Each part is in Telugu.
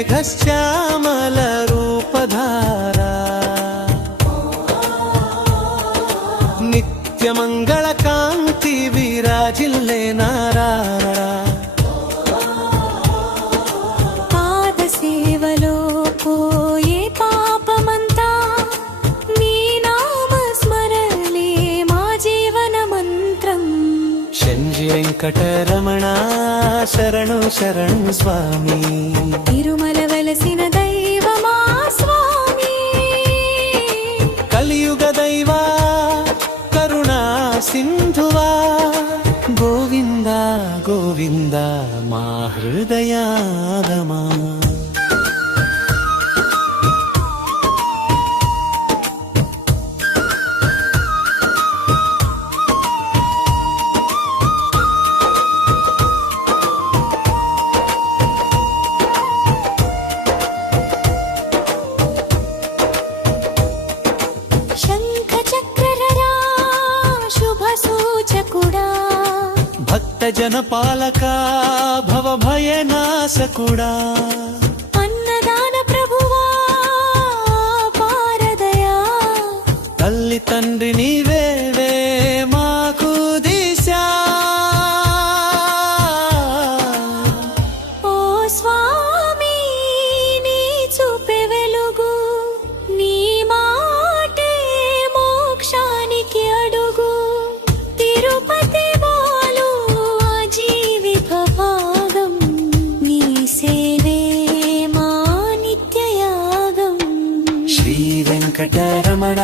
మేఘశ్యామల రూపధారా నిత్యమంగళ కాంతి విరాజిల్లే నారా పాదసేవలో పోయే పాపమంతా నీ నామ స్మరణే మా జీవన మంత్రం. శంజి వెంకటరమణ శరణు శరణు స్వామి, తిరుమల వెలసిన దైవమా స్వామి, కలియుగ దైవా కరుణా సింధువా, గోవింద గోవింద మా హృదయాగమా. భక్త జన పాలక భవ భయ నాశకుడా, అన్నదాన ప్రభువా పారదయా, తల్లి తండ్రి నీవే మాకు దిశా. ఓ స్వామి నీ చూపే వెలుగు, నీ మాటే మోక్షానికి అడుగు. తిరుపతి వెంకటరమణ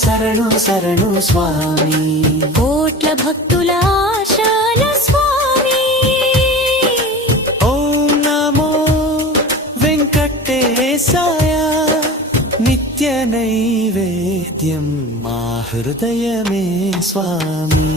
శరణు శరణు స్వామి, కోట్ల భక్తుల ఆశాల స్వామి. ఓం నమో వెంకటేశాయ, నిత్య నైవేద్యం మా హృదయమే స్వామి.